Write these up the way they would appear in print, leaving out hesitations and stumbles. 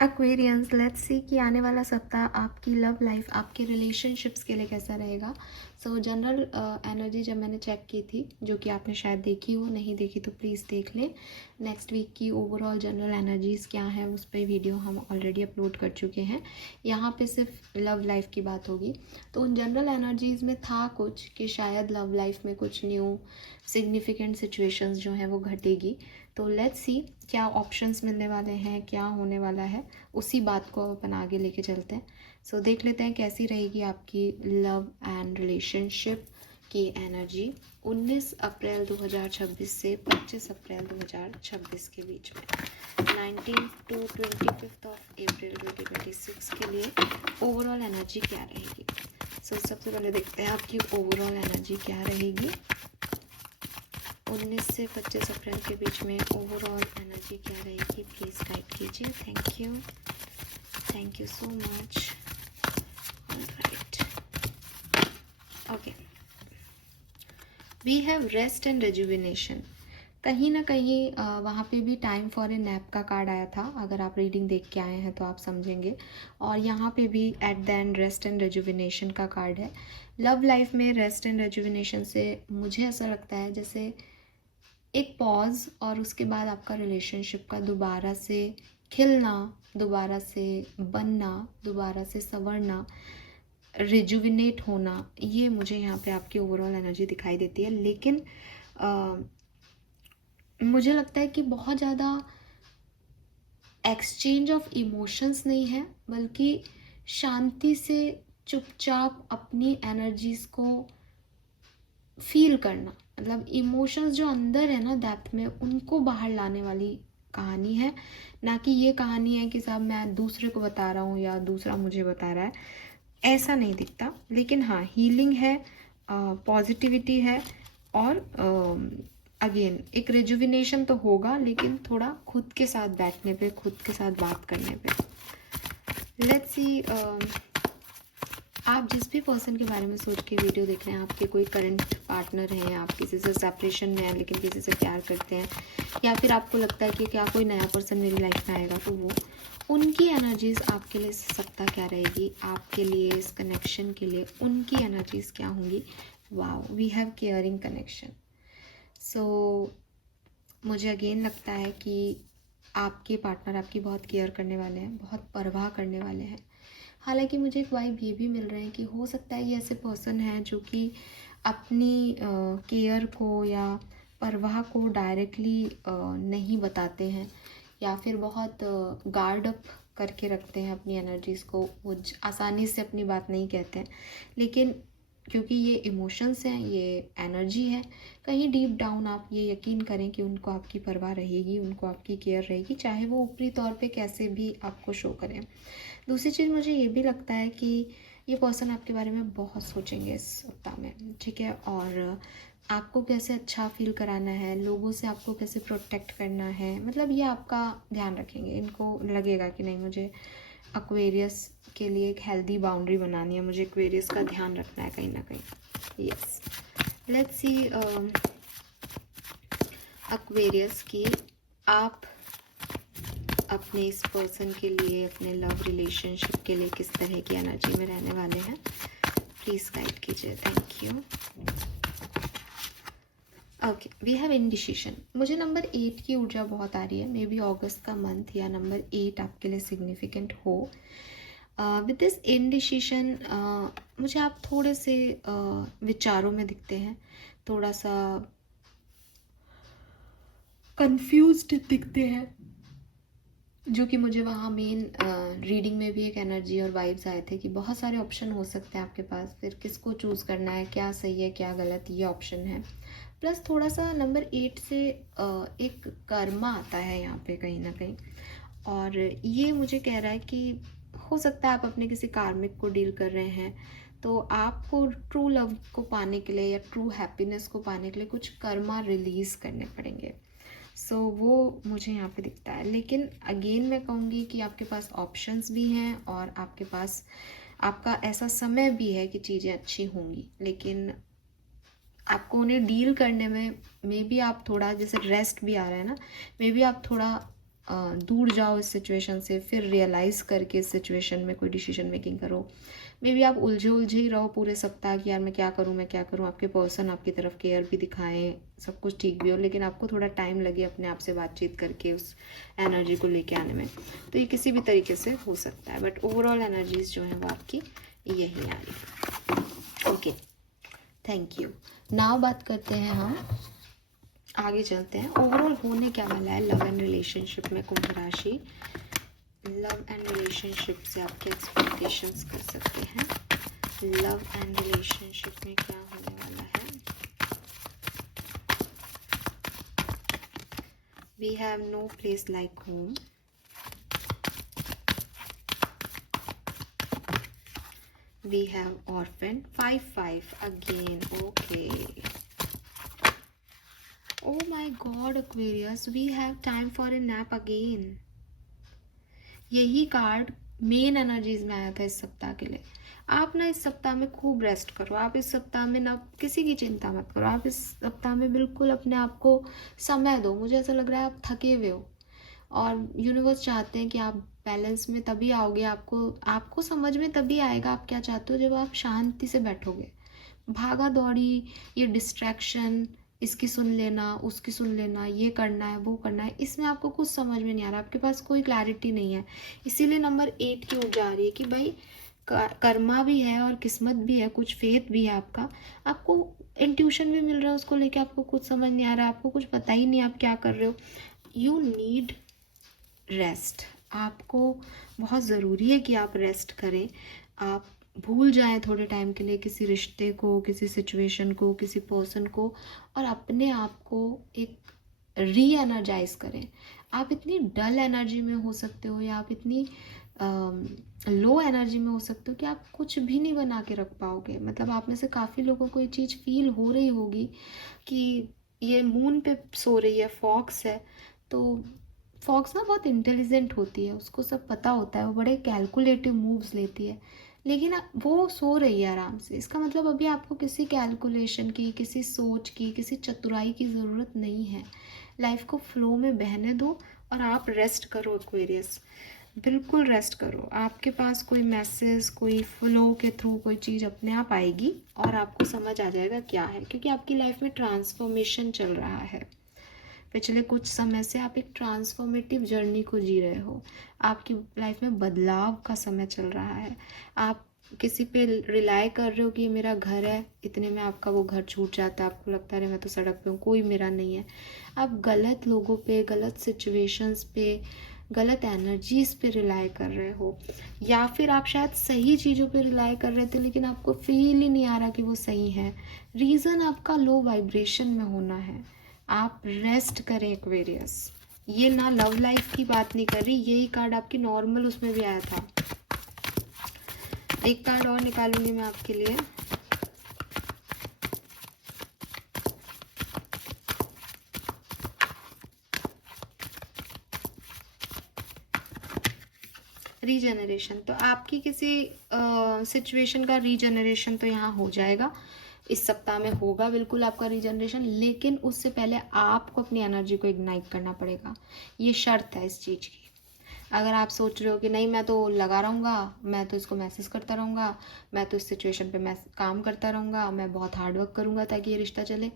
Aquarians, let's see कि आने वाला सप्ताह आपकी लव लाइफ, आपके रिलेशनशिप्स के लिए कैसा रहेगा। सो जनरल एनर्जी जब मैंने चेक की थी, जो कि आपने शायद देखी हो, नहीं देखी तो प्लीज़ देख लें। नेक्स्ट वीक की ओवरऑल जनरल एनर्जीज़ क्या है उस पर वीडियो हम ऑलरेडी अपलोड कर चुके हैं। यहाँ पे सिर्फ लव लाइफ की बात होगी। तो उन जनरल एनर्जीज़ में था कुछ कि शायद लव लाइफ में कुछ न्यू सिग्निफिकेंट सिचुएशंस जो हैं वो घटेगी। तो लेट्स सी क्या ऑप्शंस मिलने वाले हैं, क्या होने वाला है, उसी बात को अपन आगे लेके चलते हैं। सो देख लेते हैं कैसी रहेगी आपकी लव एंड रिलेशनशिप की एनर्जी 19 अप्रैल 2026 से 25 अप्रैल 2026 के बीच में, 19 टू 25 ऑफ अप्रैल 2026 के लिए ओवरऑल एनर्जी क्या रहेगी। सो सबसे पहले देखते हैं आपकी ओवरऑल एनर्जी क्या रहेगी 19 से 25 अप्रैल के बीच में। ओवरऑल एनर्जी क्या रहेगी, प्लीज़ गाइड कीजिए। Thank you so much. Alright, okay, we have rest and rejuvenation. कहीं ना कहीं वहाँ पे भी टाइम फॉर ए नैप का कार्ड आया था, अगर आप रीडिंग देख के आए हैं तो आप समझेंगे। और यहाँ पे भी eight the and rest and rejuvenation का कार्ड है। लव लाइफ में रेस्ट एंड रेजुविनेशन से मुझे ऐसा लगता है जैसे एक पॉज, और उसके बाद आपका रिलेशनशिप का दोबारा से खिलना, दोबारा से बनना, दोबारा से संवरना, रिजुविनेट होना, ये मुझे यहाँ पे आपकी ओवरऑल एनर्जी दिखाई देती है। लेकिन मुझे लगता है कि बहुत ज़्यादा एक्सचेंज ऑफ इमोशंस नहीं है, बल्कि शांति से चुपचाप अपनी एनर्जीज़ को फील करना, मतलब इमोशंस जो अंदर है ना डेप्थ में, उनको बाहर लाने वाली कहानी है। ना कि ये कहानी है कि साहब मैं दूसरे को बता रहा हूँ या दूसरा मुझे बता रहा है, ऐसा नहीं दिखता। लेकिन हाँ, हीलिंग है, पॉजिटिविटी है, और अगेन एक रिजुविनेशन तो होगा, लेकिन थोड़ा खुद के साथ बैठने पे, खुद के साथ बात करने पे। लेट्स सी आप जिस भी पर्सन के बारे में सोच के वीडियो देख रहे हैं, आपके कोई करंट पार्टनर हैं, आप किसी से सेपरेशन में हैं लेकिन किसी से प्यार करते हैं, या फिर आपको लगता है कि क्या कोई नया पर्सन मेरी लाइफ में आएगा, तो वो उनकी एनर्जीज़ आपके लिए इस सप्ताह क्या रहेगी, आपके लिए इस कनेक्शन के लिए उनकी एनर्जीज़ क्या होंगी। Wow, we have caring connection. So मुझे अगेन लगता है कि आपके पार्टनर आपकी बहुत केयर करने वाले हैं, बहुत परवाह करने वाले हैं। हालांकि मुझे एक वाइब ये भी मिल रहे हैं कि हो सकता है ये ऐसे पर्सन हैं जो कि अपनी केयर को या परवाह को डायरेक्टली नहीं बताते हैं, या फिर बहुत गार्ड अप करके रखते हैं अपनी एनर्जीज़ को, वो आसानी से अपनी बात नहीं कहते हैं। लेकिन क्योंकि ये इमोशंस हैं, ये एनर्जी है, कहीं डीप डाउन आप ये यकीन करें कि उनको आपकी परवाह रहेगी, उनको आपकी केयर रहेगी, चाहे वो ऊपरी तौर पे कैसे भी आपको शो करें। दूसरी चीज़ मुझे ये भी लगता है कि ये पर्सन आपके बारे में बहुत सोचेंगे इस सप्ताह में, ठीक है। और आपको कैसे अच्छा फील कराना है, लोगों से आपको कैसे प्रोटेक्ट करना है, मतलब ये आपका ध्यान रखेंगे। इनको लगेगा कि नहीं, मुझे एक्वेरियस के लिए एक हेल्दी बाउंड्री बनानी है, मुझे एक्वेरियस का ध्यान रखना है कहीं ना कहीं। यस, लेट्स सी एक्वेरियस की आप अपने इस पर्सन के लिए, अपने लव रिलेशनशिप के लिए किस तरह की एनर्जी में रहने वाले हैं, प्लीज़ गाइड कीजिए। Thank you. Okay, we have indecision. मुझे नंबर 8 की ऊर्जा बहुत आ रही है, मे बी अगस्त का मंथ या नंबर 8 आपके लिए सिग्निफिकेंट हो। विद दिस इनडिसीशन मुझे आप थोड़े से विचारों में दिखते हैं, थोड़ा सा कंफ्यूज्ड दिखते हैं, जो कि मुझे वहाँ मेन रीडिंग में भी एक एनर्जी और वाइब्स आए थे कि बहुत सारे ऑप्शन हो सकते हैं आपके पास, फिर किसको चूज़ करना है, क्या सही है क्या गलत, ये ऑप्शन है। प्लस थोड़ा सा नंबर 8 से एक कर्मा आता है यहाँ पे कहीं ना कहीं, और ये मुझे कह रहा है कि हो सकता है आप अपने किसी कार्मिक को डील कर रहे हैं, तो आपको ट्रू लव को पाने के लिए या ट्रू हैप्पीनेस को पाने के लिए कुछ कर्मा रिलीज़ करने पड़ेंगे। सो वो मुझे यहाँ पे दिखता है। लेकिन अगेन मैं कहूँगी कि आपके पास ऑप्शंस भी हैं, और आपके पास आपका ऐसा समय भी है कि चीज़ें अच्छी होंगी, लेकिन आपको उन्हें डील करने में मे बी आप थोड़ा, जैसे रेस्ट भी आ रहा है ना, मे बी आप थोड़ा दूर जाओ इस सिचुएशन से, फिर रियलाइज़ करके इस सिचुएशन में कोई डिसीजन मेकिंग करो। मे बी आप उलझे उलझे ही रहो पूरे सप्ताह कि यार मैं क्या करूँ, मैं क्या करूँ। आपके पर्सन आपकी तरफ केयर भी दिखाएं, सब कुछ ठीक भी हो, लेकिन आपको थोड़ा टाइम लगे अपने आप से बातचीत करके उस एनर्जी को लेके आने में। तो ये किसी भी तरीके से हो सकता है, बट ओवरऑल एनर्जीज जो हैं वो आपकी यही आ रही। Okay, thank you. नाउ बात करते हैं हम, आगे चलते हैं ओवरऑल होने क्या वाला है लव एंड रिलेशनशिप में कुंभ राशि। लव एंड रिलेशनशिप से आपके एक्सपेक्टेशंस कर सकते हैं। लव एंड रिलेशनशिप में क्या होने वाला है। We have no place like home. We have orphan 5-5 again. Okay. Oh my God, Aquarius, we have time for a nap again. यही कार्ड मेन एनर्जीज में आया था इस सप्ताह के लिए। आप ना इस सप्ताह में खूब रेस्ट करो। आप इस सप्ताह में ना किसी की चिंता मत करो। आप इस सप्ताह में बिल्कुल अपने आप को समय दो। मुझे ऐसा लग रहा है आप थके हुए हो और यूनिवर्स चाहते हैं कि आप बैलेंस में तभी आओगे, आपको समझ में तभी आएगा आप क्या चाहते हो जब आप शांति से बैठोगे। भागा दौड़ी, ये डिस्ट्रैक्शन, इसकी सुन लेना, उसकी सुन लेना, ये करना है, वो करना है, इसमें आपको कुछ समझ में नहीं आ रहा, आपके पास कोई क्लैरिटी नहीं है। इसीलिए नंबर 8 की ऊर्जा आ रही है कि भाई कर्मा भी है और किस्मत भी है, कुछ फेथ भी है आपका। आपको इंट्यूशन भी मिल रहा है, उसको लेके आपको कुछ समझ नहीं आ रहा है, आपको कुछ पता ही नहीं आप क्या कर रहे हो। You need rest. आपको बहुत ज़रूरी है कि आप रेस्ट करें। आप भूल जाएं थोड़े टाइम के लिए किसी रिश्ते को, किसी सिचुएशन को, किसी पर्सन को, और अपने आप को एक री एनर्जाइज करें। आप इतनी डल एनर्जी में हो सकते हो या आप इतनी लो एनर्जी में हो सकते हो कि आप कुछ भी नहीं बना के रख पाओगे। मतलब आप में से काफ़ी लोगों को ये चीज़ फील हो रही होगी कि ये मून पे सो रही है, फॉक्स है। तो फॉक्स ना बहुत इंटेलिजेंट होती है, उसको सब पता होता है, वो बड़े कैलकुलेटिव मूव्स लेती है, लेकिन वो सो रही है आराम से। इसका मतलब अभी आपको किसी कैलकुलेशन की, किसी सोच की, किसी चतुराई की ज़रूरत नहीं है। लाइफ को फ्लो में बहने दो और आप रेस्ट करो एक्वेरियस, बिल्कुल रेस्ट करो। आपके पास कोई मैसेज, कोई फ्लो के थ्रू कोई चीज़ अपने आप आएगी और आपको समझ आ जाएगा क्या है, क्योंकि आपकी लाइफ में ट्रांसफॉर्मेशन चल रहा है। पिछले कुछ समय से आप एक ट्रांसफॉर्मेटिव जर्नी को जी रहे हो। आपकी लाइफ में बदलाव का समय चल रहा है। आप किसी पे रिलाय कर रहे हो कि ये मेरा घर है, इतने में आपका वो घर छूट जाता है, आपको लगता है मैं तो सड़क पे हूँ, कोई मेरा नहीं है। आप गलत लोगों पे, गलत सिचुएशंस पे, गलत एनर्जीज पे रिलाय कर रहे हो, या फिर आप शायद सही चीज़ों पे रिलाय कर रहे थे लेकिन आपको फील ही नहीं आ रहा कि वो सही है। रीज़न आपका लो वाइब्रेशन में होना है। आप रेस्ट करें एक्वेरियस। ये ना लव लाइफ की बात नहीं कर रही, यही कार्ड आपकी नॉर्मल उसमें भी आया था। एक कार्ड और निकालूंगी मैं आपके लिए। रीजनरेशन, तो आपकी किसी सिचुएशन का रीजनरेशन तो यहाँ हो जाएगा, इस सप्ताह में होगा बिल्कुल आपका रीजनरेशन, लेकिन उससे पहले आपको अपनी एनर्जी को इग्नाइट करना पड़ेगा। ये शर्त है इस चीज़ की। अगर आप सोच रहे हो कि नहीं मैं तो लगा रहूँगा, मैं तो इसको मैसेज करता रहूँगा, मैं तो इस सिचुएशन पे मैं काम करता रहूँगा, मैं बहुत हार्ड वर्क करूँगा ताकि ये रिश्ता चले,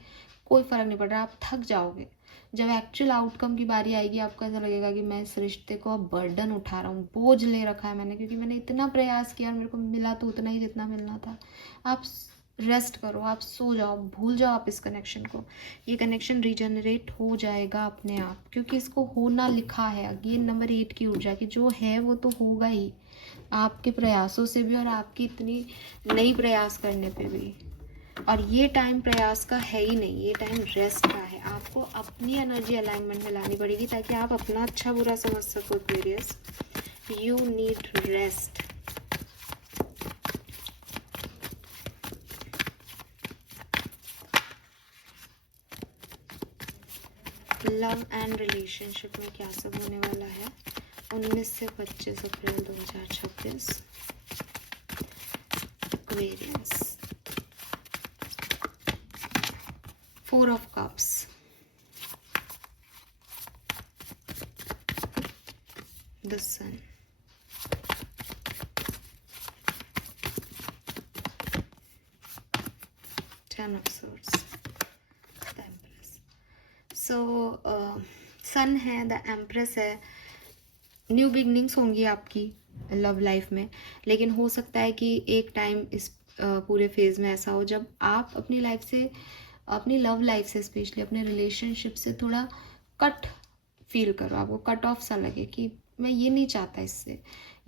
कोई फ़र्क नहीं पड़ रहा, आप थक जाओगे। जब एक्चुअल आउटकम की बारी आएगी आपको ऐसा लगेगा कि मैं इस रिश्ते को अब बर्डन उठा रहा हूँ, बोझ ले रखा है मैंने, क्योंकि मैंने इतना प्रयास किया और मेरे को मिला तो उतना ही जितना मिलना था। आप रेस्ट करो, आप सो जाओ, भूल जाओ आप इस कनेक्शन को। ये कनेक्शन रीजनरेट हो जाएगा अपने आप, क्योंकि इसको होना लिखा है। अगेन नंबर 8 की ऊर्जा की जो है वो तो होगा ही, आपके प्रयासों से भी और आपकी इतनी नई प्रयास करने पे भी। और ये टाइम प्रयास का है ही नहीं, ये टाइम रेस्ट का है। आपको अपनी एनर्जी अलाइनमेंट में लानी पड़ेगी ताकि आप अपना अच्छा बुरा समझ सको Aquarius. You need rest. Love and relationship में क्या सब होने वाला है 19 से 25 अप्रैल 2026। Aquarius, 4 of Cups, 10 of swords, the Empress. So सन है, द एम्प्रेस है। न्यू बिगनिंग्स होंगी आपकी लव लाइफ में, लेकिन हो सकता है कि एक टाइम इस पूरे फेज में ऐसा हो जब आप अपनी लाइफ से, अपनी लव लाइफ से, स्पेशली अपने रिलेशनशिप से थोड़ा कट फील करो, आपको कट ऑफ सा लगे कि मैं ये नहीं चाहता इससे,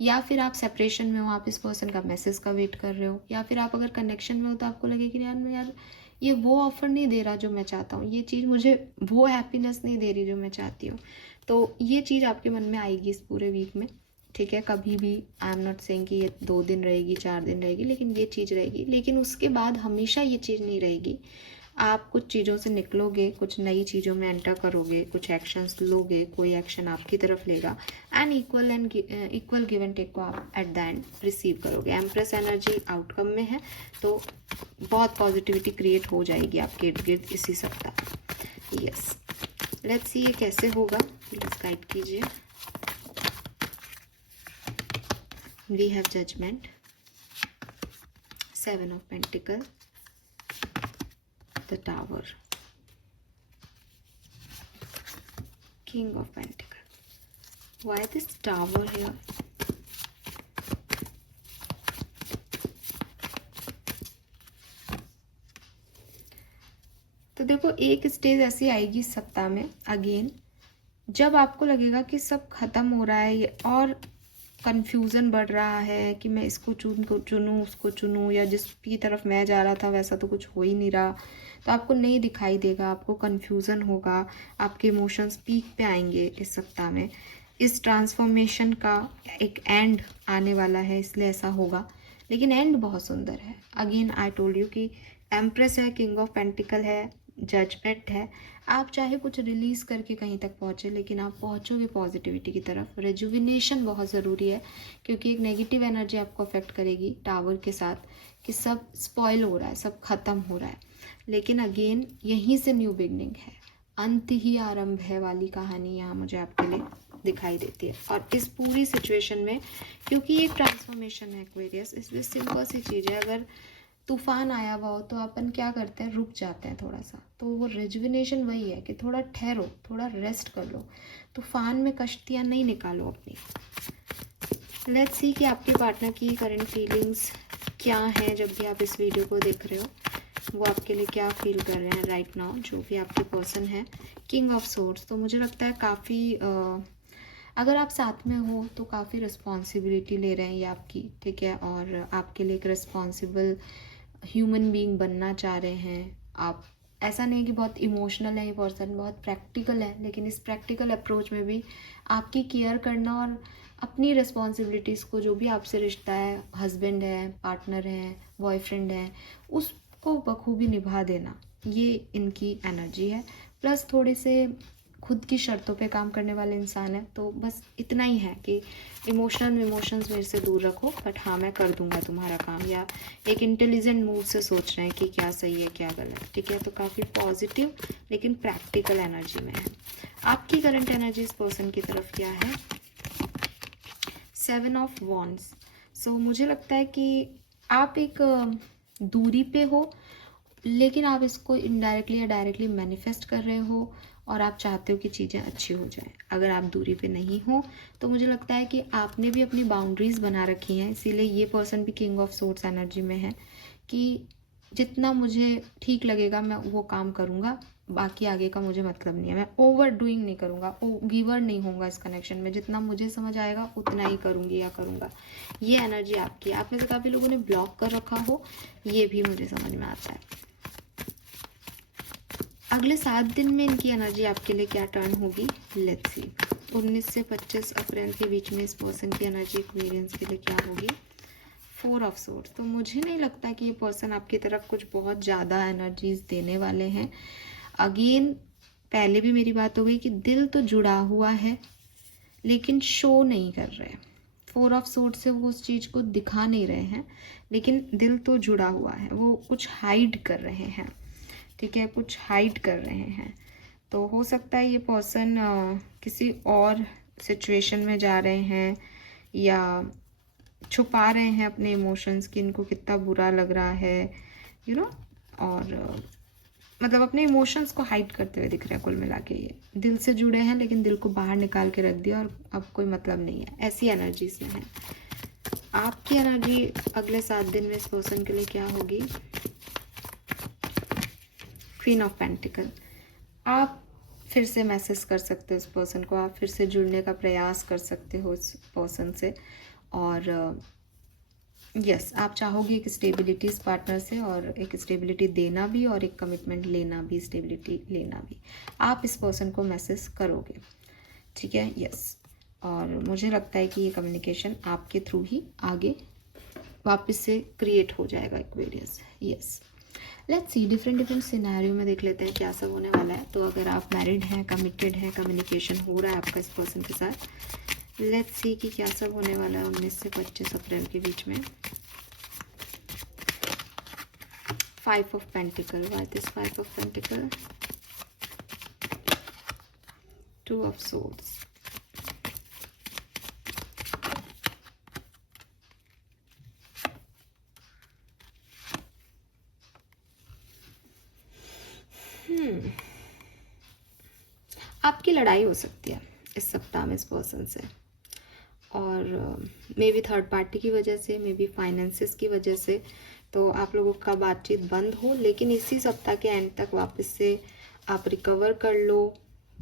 या फिर आप सेपरेशन में हो, आप इस पर्सन का मैसेज का वेट कर रहे हो, या फिर आप अगर कनेक्शन में हो तो आपको लगे कि यार ये वो ऑफर नहीं दे रहा जो मैं चाहता हूँ, ये चीज़ मुझे वो हैप्पीनेस नहीं दे रही जो मैं चाहती हूँ। तो ये चीज़ आपके मन में आएगी इस पूरे वीक में, ठीक है। कभी भी आई एम नॉट सेइंग कि ये 2 दिन रहेगी, 4 दिन रहेगी, लेकिन ये चीज़ रहेगी। लेकिन उसके बाद हमेशा ये चीज़ नहीं रहेगी। आप कुछ चीज़ों से निकलोगे, कुछ नई चीज़ों में एंटर करोगे, कुछ एक्शंस लोगे, कोई एक्शन आपकी तरफ लेगा, and equal give and take को आप एट द एंड रिसीव करोगे। एम्प्रेस एनर्जी आउटकम में है, तो बहुत पॉजिटिविटी क्रिएट हो जाएगी आपके इर्द गिर्द इसी सप्ताह। यस, लेट्स सी ये कैसे होगा, प्लीज गाइड कीजिए। We have judgement, 7 of Pentacles, the Tower, King of Pentacles. Why this Tower here? तो देखो, एक स्टेज ऐसी आएगी इस सप्ताह में अगेन, जब आपको लगेगा कि सब खत्म हो रहा है और कंफ्यूजन बढ़ रहा है कि मैं इसको चुनूँ उसको चुनूँ, या जिसकी तरफ मैं जा रहा था वैसा तो कुछ हो ही नहीं रहा, तो आपको नहीं दिखाई देगा, आपको कंफ्यूजन होगा, आपके इमोशंस पीक पे आएंगे इस सप्ताह में। इस ट्रांसफॉर्मेशन का एक एंड आने वाला है, इसलिए ऐसा होगा, लेकिन एंड बहुत सुंदर है। अगेन आई टोल्ड यू कि एम्प्रेस है, किंग ऑफ पेंटिकल है, जजमेंट है। आप चाहे कुछ रिलीज करके कहीं तक पहुँचे, लेकिन आप पहुँचोगे पॉजिटिविटी की तरफ। रेजुविनेशन बहुत ज़रूरी है, क्योंकि एक नेगेटिव एनर्जी आपको अफेक्ट करेगी टावर के साथ, कि सब स्पॉइल हो रहा है, सब खत्म हो रहा है। लेकिन अगेन यहीं से न्यू बिगनिंग है, अंत ही आरंभ है वाली कहानी यहाँ मुझे आपके लिए दिखाई देती है। और इस पूरी सिचुएशन में, क्योंकि एक ट्रांसफॉर्मेशन है एक्वेरियस, इसलिए सिंपल सी चीज़ है, अगर तूफान आया हुआ हो तो अपन क्या करते हैं, रुक जाते हैं थोड़ा सा। तो वो रेजुविनेशन वही है कि थोड़ा ठहरो, थोड़ा रेस्ट कर लो, तूफान में कश्तियाँ नहीं निकालो अपनी। लेट्स सी कि आपके पार्टनर की करंट फीलिंग्स क्या हैं जब भी आप इस वीडियो को देख रहे हो, वो आपके लिए क्या फील कर रहे हैं राइट नाउ, जो भी आपके पर्सन है। किंग ऑफ सोर्ड्स, तो मुझे लगता है काफ़ी अगर आप साथ में हो तो काफ़ी रिस्पॉन्सिबिलिटी ले रहे हैं ये आपकी, ठीक है, और आपके लिए एक रिस्पॉन्सिबल ह्यूमन बीइंग बनना चाह रहे हैं आप। ऐसा नहीं कि बहुत इमोशनल है ये पर्सन, बहुत प्रैक्टिकल है, लेकिन इस प्रैक्टिकल अप्रोच में भी आपकी केयर करना और अपनी रिस्पॉन्सिबिलिटीज़ को, जो भी आपसे रिश्ता है, हस्बैंड है, पार्टनर है, बॉयफ्रेंड है, उसको बखूबी निभा देना, ये इनकी एनर्जी है। प्लस थोड़े से खुद की शर्तों पे काम करने वाले इंसान है। तो बस इतना ही है कि इमोशंस मेरे से दूर रखो, बट हाँ मैं कर दूंगा तुम्हारा काम, या एक इंटेलिजेंट मूड से सोच रहे हैं कि क्या सही है क्या गलत, ठीक है। तो काफ़ी पॉजिटिव लेकिन प्रैक्टिकल एनर्जी में है। आपकी करंट एनर्जी इस पर्सन की तरफ क्या है, 7 of Wands। सो मुझे लगता है कि आप एक दूरी पे हो, लेकिन आप इसको इनडायरेक्टली या डायरेक्टली मैनिफेस्ट कर रहे हो, और आप चाहते हो कि चीज़ें अच्छी हो जाएं। अगर आप दूरी पे नहीं हो तो मुझे लगता है कि आपने भी अपनी बाउंड्रीज बना रखी हैं, इसीलिए ये पर्सन भी किंग ऑफ सोर्ड्स एनर्जी में है कि जितना मुझे ठीक लगेगा मैं वो काम करूँगा, बाकी आगे का मुझे मतलब नहीं है। मैं ओवर डूइंग नहीं करूँगा, गिवर नहीं होऊंगा इस कनेक्शन में, जितना मुझे समझ आएगा उतना ही करूँगी या करूँगा। ये एनर्जी आपकी है। आप में से काफ़ी लोगों ने ब्लॉक कर रखा हो, ये भी मुझे समझ में आता है। अगले 7 दिन में इनकी एनर्जी आपके लिए क्या टर्न होगी, लेट्स सी। 19 से 25 अप्रैल के बीच में इस पर्सन की एनर्जी एक्वेरियंस के लिए क्या होगी, 4 of Swords। तो मुझे नहीं लगता कि ये पर्सन आपकी तरफ कुछ बहुत ज़्यादा एनर्जीज देने वाले हैं। अगेन पहले भी मेरी बात हो गई कि दिल तो जुड़ा हुआ है लेकिन शो नहीं कर रहे। 4 of Swords से वो उस चीज़ को दिखा नहीं रहे हैं, लेकिन दिल तो जुड़ा हुआ है, वो कुछ हाइड कर रहे हैं, ठीक है, कुछ हाइड कर रहे हैं। तो हो सकता है ये पर्सन किसी और सिचुएशन में जा रहे हैं, या छुपा रहे हैं अपने इमोशंस कि इनको कितना बुरा लग रहा है, यू नो, और मतलब अपने इमोशंस को हाइड करते हुए दिख रहे हैं। कुल मिला के ये दिल से जुड़े हैं लेकिन दिल को बाहर निकाल के रख दिया और अब कोई मतलब नहीं है, ऐसी एनर्जीज में है। आपकी एनर्जी अगले 7 दिन में इस पर्सन के लिए क्या होगी? Queen of pentacle. आप फिर से मैसेज कर सकते हो इस पर्सन को, आप फिर से जुड़ने का प्रयास कर सकते हो इस पर्सन से, और यस आप चाहोगे एक स्टेबिलिटी इस पार्टनर से, और एक स्टेबिलिटी देना भी और एक कमिटमेंट लेना भी, स्टेबिलिटी लेना भी। आप इस पर्सन को मैसेज करोगे, ठीक है, यस। और मुझे लगता है कि ये कम्युनिकेशन आपके थ्रू ही आगे वापस से क्रिएट हो जाएगा Aquarius, yes. Let's see different scenario में देख लेते हैं क्या सब होने वाला है। तो अगर आप मैरिड हैं, कमिटेड हैं, कम्युनिकेशन हो रहा है आपका इस पर्सन के साथ, लेट्स सी कि क्या सब होने वाला है 19 से 25 अप्रैल के बीच में। 5 of pentacle, why this 5 of pentacle? 2 of swords, आपकी लड़ाई हो सकती है इस सप्ताह में इस पर्सन से, और मे बी थर्ड पार्टी की वजह से, मे बी फाइनेंसेस की वजह से। तो आप लोगों का बातचीत बंद हो, लेकिन इसी सप्ताह के एंड तक वापस से आप रिकवर कर लो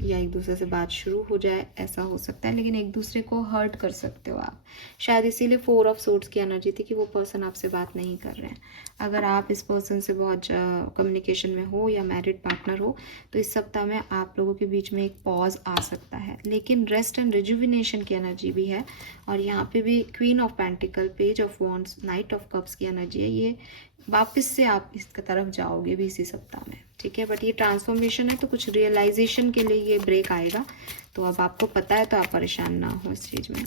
या एक दूसरे से बात शुरू हो जाए, ऐसा हो सकता है। लेकिन एक दूसरे को हर्ट कर सकते हो आप, शायद इसीलिए 4 ऑफ सोर्ड्स की एनर्जी थी कि वो पर्सन आपसे बात नहीं कर रहे हैं। अगर आप इस पर्सन से बहुत कम्युनिकेशन में हो या मैरिड पार्टनर हो, तो इस सप्ताह में आप लोगों के बीच में एक पॉज आ सकता है। लेकिन रेस्ट एंड रिजुविनेशन की एनर्जी भी है, और यहाँ पे भी queen of pentacle, page of wands, night of cups की एनर्जी है। ये वापस से आप इसकी तरफ जाओगे भी इसी सप्ताह में, ठीक है। बट ये ट्रांसफॉर्मेशन है, तो कुछ रियलाइजेशन के लिए ये ब्रेक आएगा। तो अब आपको पता है, तो आप परेशान ना हो इस चीज़ में।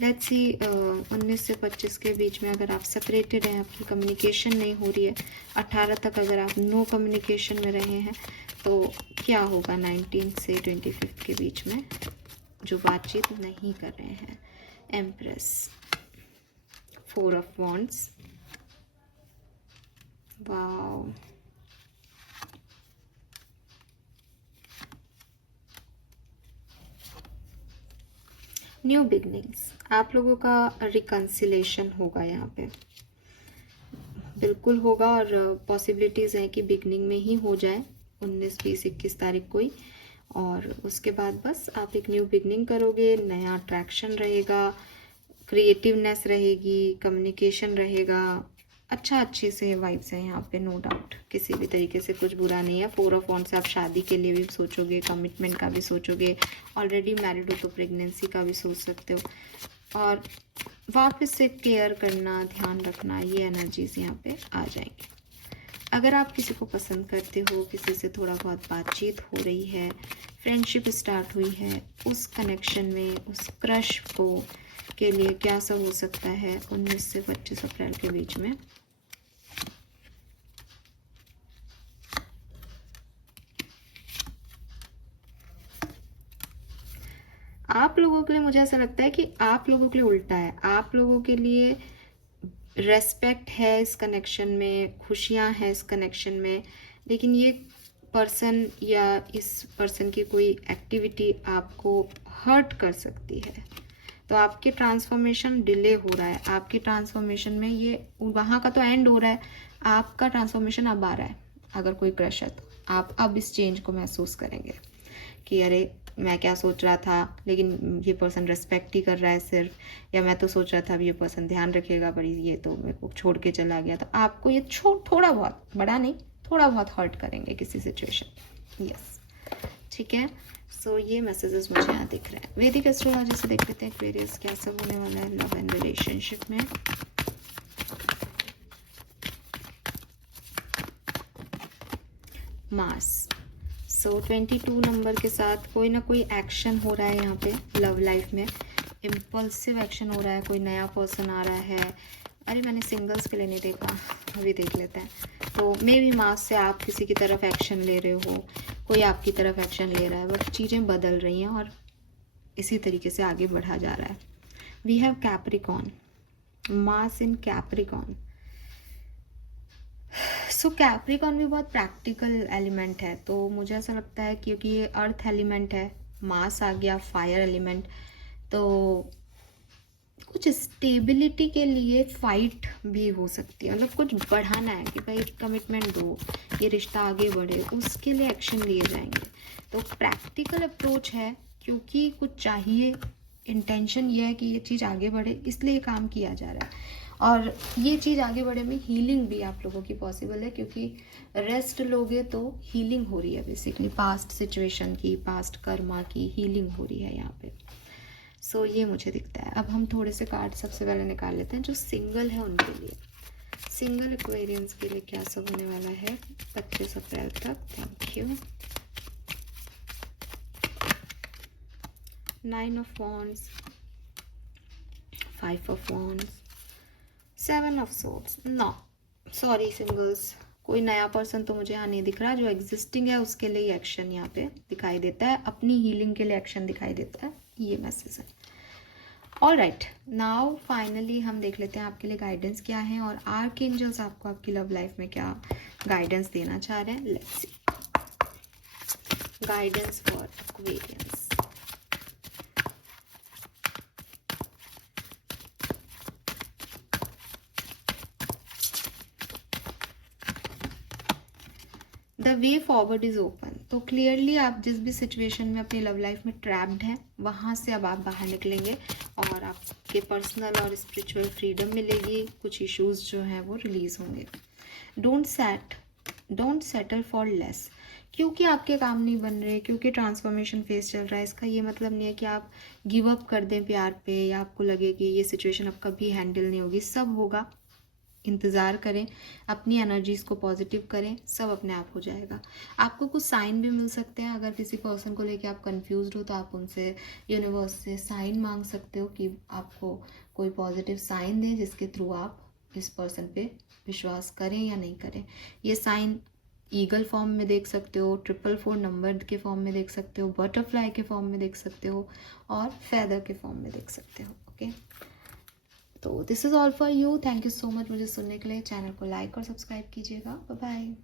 लेट्स सी 19 से 25 के बीच में अगर आप सेपरेटेड हैं, आपकी कम्युनिकेशन नहीं हो रही है, 18 तक अगर आप नो कम्युनिकेशन में रहे हैं, तो क्या होगा 19 से 25 के बीच में जो बातचीत नहीं कर रहे हैं? Empress, 4 of wands, wow, new beginnings. आप लोगों का रिकन्सिलेशन होगा यहाँ पे, बिल्कुल होगा, और पॉसिबिलिटीज़ है कि बिगनिंग में ही हो जाए 19, 20, 21 तारीख को ही। और उसके बाद बस आप एक न्यू बिगनिंग करोगे, नया अट्रैक्शन रहेगा, क्रिएटिवनेस रहेगी, कम्युनिकेशन रहेगा, अच्छी से वाइब्स है यहाँ पे, नो डाउट। किसी भी तरीके से कुछ बुरा नहीं है। 4 ऑफ वॉन्ड्स से आप शादी के लिए भी सोचोगे, कमिटमेंट का भी सोचोगे, ऑलरेडी मैरिड हो तो प्रेगनेंसी का भी सोच सकते हो, और वापस से केयर करना, ध्यान रखना, ये एनर्जीज यहाँ पे आ जाएंगी। अगर आप किसी को पसंद करते हो, किसी से थोड़ा बहुत बातचीत हो रही है, फ्रेंडशिप स्टार्ट हुई है, उस कनेक्शन में, उस क्रश को के लिए क्या सब हो सकता है 19 से 25 अप्रैल के बीच में? आप लोगों के लिए मुझे ऐसा लगता है कि आप लोगों के लिए उल्टा है। आप लोगों के लिए रेस्पेक्ट है इस कनेक्शन में, खुशियां हैं इस कनेक्शन में, लेकिन ये पर्सन या इस पर्सन की कोई एक्टिविटी आपको हर्ट कर सकती है। तो आपकी ट्रांसफॉर्मेशन डिले हो रहा है। आपकी ट्रांसफॉर्मेशन में ये वहाँ का तो एंड हो रहा है, आपका ट्रांसफॉर्मेशन अब आ रहा है। अगर कोई क्रश है तो आप अब इस चेंज को महसूस करेंगे कि अरे मैं क्या सोच रहा था, लेकिन ये पर्सन रेस्पेक्ट ही कर रहा है सिर्फ, या मैं तो सोच रहा था अब ये पर्सन ध्यान रखेगा पर ये तो मेरे को छोड़ के चला गया। तो आपको ये थोड़ा बहुत, बड़ा नहीं, थोड़ा बहुत हर्ट करेंगे किसी सिचुएशन, यस, ठीक है। सो ये मैसेजेस मुझे यहाँ दिख रहे हैं। वैदिक एस्ट्रोलॉजी से देख लेते हैं एक्वेरियस क्या सब होने वाला है लव एंड रिलेशनशिप में। मास, सो 22 नंबर के साथ कोई ना कोई एक्शन हो रहा है यहाँ पे लव लाइफ में, इम्पल्सिव एक्शन हो रहा है, कोई नया पर्सन आ रहा है। अरे मैंने सिंगल्स के लिए नहीं देखा, अभी देख लेते हैं। तो मे बी मास से आप किसी की तरफ एक्शन ले रहे हो, कोई आपकी तरफ एक्शन ले रहा है, बट चीज़ें बदल रही हैं और इसी तरीके से आगे बढ़ा जा रहा है। We have Capricorn, Mars in Capricorn. So Capricorn भी बहुत प्रैक्टिकल एलिमेंट है, तो मुझे ऐसा लगता है क्योंकि ये अर्थ एलिमेंट है, मास आ गया फायर एलिमेंट, तो कुछ स्टेबिलिटी के लिए फाइट भी हो सकती है, मतलब कुछ बढ़ाना है कि भाई कमिटमेंट दो, ये रिश्ता आगे बढ़े, उसके लिए एक्शन लिए जाएंगे। तो प्रैक्टिकल अप्रोच है क्योंकि कुछ चाहिए, इंटेंशन ये है कि ये चीज़ आगे बढ़े, इसलिए काम किया जा रहा है। और ये चीज़ आगे बढ़े में हीलिंग भी आप लोगों की पॉसिबल है, क्योंकि रेस्ट लोगे तो हीलिंग हो रही है, बेसिकली पास्ट सिचुएशन की, पास्ट कर्मा की हीलिंग हो रही है यहाँ पे। सो ये मुझे दिखता है। अब हम थोड़े से कार्ड सबसे पहले निकाल लेते हैं जो सिंगल है उनके लिए। सिंगल एक्वेरियंस के लिए क्या सब होने वाला है 25 अप्रैल तक। Thank you. 9 of wands, 5 of wands, 7 of swords. No sorry singles, कोई नया पर्सन तो मुझे यहाँ नहीं दिख रहा। जो एग्जिस्टिंग है उसके लिए एक्शन यहाँ पे दिखाई देता है, अपनी हीलिंग के लिए एक्शन दिखाई देता है, ये मैसेज है। ऑल राइट, नाउ फाइनली हम देख लेते हैं आपके लिए गाइडेंस क्या है और आर्कएंजल्स आपको आपकी लव लाइफ में क्या गाइडेंस देना चाह रहे हैं। Let's see guidance for Aquarians. The way forward is open. तो क्लियरली आप जिस भी सिचुएशन में अपनी लव लाइफ में ट्रैप्ड हैं वहाँ से अब आप बाहर निकलेंगे और आपके पर्सनल और स्पिरिचुअल फ्रीडम मिलेगी, कुछ इश्यूज जो हैं वो रिलीज होंगे। डोंट सेटल फॉर लेस, क्योंकि आपके काम नहीं बन रहे, क्योंकि ट्रांसफॉर्मेशन फेज चल रहा है, इसका ये मतलब नहीं है कि आप गिव अप कर दें प्यार पे या आपको लगे कि ये सिचुएशन अब कभी हैंडल नहीं होगी। सब होगा, इंतज़ार करें, अपनी एनर्जीज़ को पॉजिटिव करें, सब अपने आप हो जाएगा। आपको कुछ साइन भी मिल सकते हैं, अगर किसी पर्सन को लेके आप कंफ्यूज्ड हो तो आप उनसे यूनिवर्स से साइन मांग सकते हो कि आपको कोई पॉजिटिव साइन दें जिसके थ्रू आप इस पर्सन पे विश्वास करें या नहीं करें। ये साइन ईगल फॉर्म में देख सकते हो, 444 नंबर के फॉर्म में देख सकते हो, बटरफ्लाई के फॉर्म में देख सकते हो और फेदर के फॉर्म में देख सकते हो। ओके, तो this is all for you. Thank you so much मुझे सुनने के लिए। चैनल को लाइक और सब्सक्राइब कीजिएगा। Bye bye.